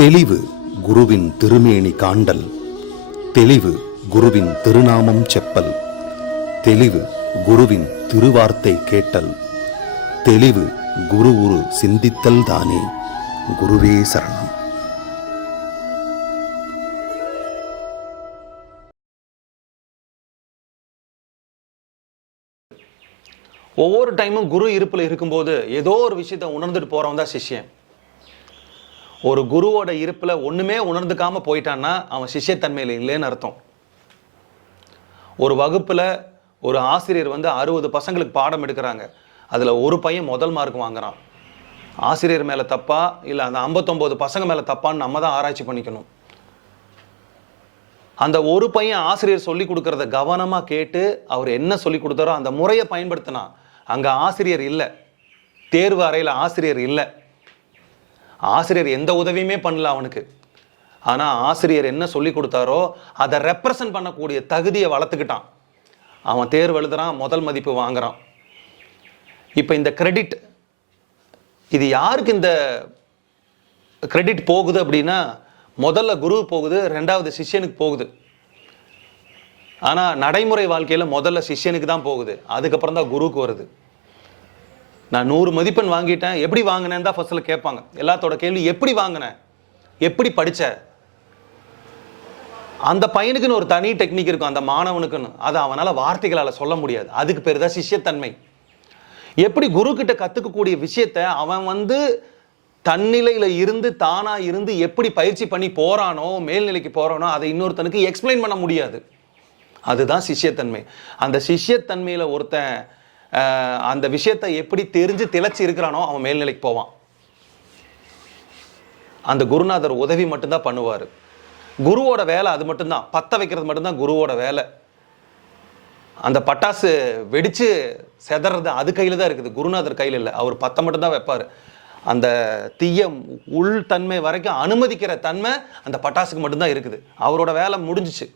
தெளிவு குருவின் திருமேனி காண்டல், தெளிவு குருவின் திருநாமம் செப்பல், தெளிவு குருவின் திருவார்த்தை கேட்டல், தெளிவு குரு உரு சிந்தித்தல் தானே. குருவே சரணம். ஒவ்வொரு டைமும் குரு இருப்பில் இருக்கும்போது ஏதோ ஒரு விஷயத்தை உணர்ந்துட்டு போறவன் தான் சிஷ்யன். ஒரு குருவோட இருப்பில் ஒண்ணுமே உணர்ந்துக்காம போயிட்டான்னா அவன் சிஷ்யத்தன்மையில் இல்லைன்னு அர்த்தம். ஒரு வகுப்புல ஒரு ஆசிரியர் 60 பசங்களுக்கு பாடம் எடுக்கிறாங்க. அதுல ஒரு பையன் முதல் மார்க் வாங்குறான். ஆசிரியர் மேல தப்பா இல்ல அந்த 59 பசங்க மேல தப்பான்னு நம்ம தான் ஆராய்ச்சி பண்ணிக்கணும். அந்த ஒரு பையன் ஆசிரியர் சொல்லி கொடுக்கறத கவனமா கேட்டு அவர் என்ன சொல்லி கொடுத்தாரோ அந்த முறையை பயன்படுத்தினா அங்க ஆசிரியர் இல்லை, தேர்வு அறையில் ஆசிரியர் இல்லை, ஆசிரியர் எந்த உதவியுமே பண்ணல அவனுக்கு. ஆனா ஆசிரியர் என்ன சொல்லி கொடுத்தாரோ அதை ரெப்ரசன்ட் பண்ணக்கூடிய தகுதியை வளர்த்துக்கிட்டான். அவன் தேர்வு எழுதுறான், முதல் மதிப்பு வாங்குறான். இப்ப இந்த கிரெடிட், இது யாருக்கு இந்த கிரெடிட் போகுது அப்படின்னா, முதல்ல குரு போகுது, ரெண்டாவது சிஷ்யனுக்கு போகுது. ஆனா நடைமுறை வாழ்க்கையில முதல்ல சிஷ்யனுக்கு தான் போகுது, அதுக்கப்புறம் தான் குருவுக்கு வருது. நான் 100 மதிப்பெண் வாங்கிட்டேன், எப்படி வாங்கினேன்னு தான் ஃபர்ஸ்ட்ல கேட்பாங்க. எல்லாத்தோட கேள்வி எப்படி வாங்கினேன், எப்படி படிச்ச. அந்த பையனுக்குன்னு ஒரு தனி டெக்னிக் இருக்கும், அந்த மாணவனுக்குன்னு. அதை அவனால வார்த்தைகளால சொல்ல முடியாது. அதுக்கு பேர் தான் சிஷ்யத்தன்மை. எப்படி குரு கிட்ட கத்துக்கக்கூடிய விஷயத்த அவன் தன்னிலையில இருந்து தானா இருந்து எப்படி பயிற்சி பண்ணி போறானோ, மேல்நிலைக்கு போறானோ, அதை இன்னொருத்தனுக்கு எக்ஸ்பிளைன் பண்ண முடியாது. அதுதான் சிஷ்யத்தன்மை. அந்த சிஷ்யத்தன்மையில ஒருத்தன் அந்த விஷயத்தை எப்படி தெரிஞ்சு திளைச்சு இருக்கிறானோ அவன் மேல்நிலைக்கு போவான். அந்த குருநாதர் உதவி மட்டும்தான் பண்ணுவாரு. குருவோட வேலை அது மட்டும்தான், பத்த வைக்கிறது மட்டும்தான் குருவோட வேலை. அந்த பட்டாசு வெடிச்சு செதறது அது கையில தான் இருக்குது, குருநாதர் கையில் இல்லை. அவர் பத்த மட்டும்தான் வைப்பாரு. அந்த தீய உள் தன்மை வரைக்கும் அனுமதிக்கிற தன்மை அந்த பட்டாசுக்கு மட்டும்தான் இருக்குது. அவரோட வேலை முடிஞ்சிச்சு.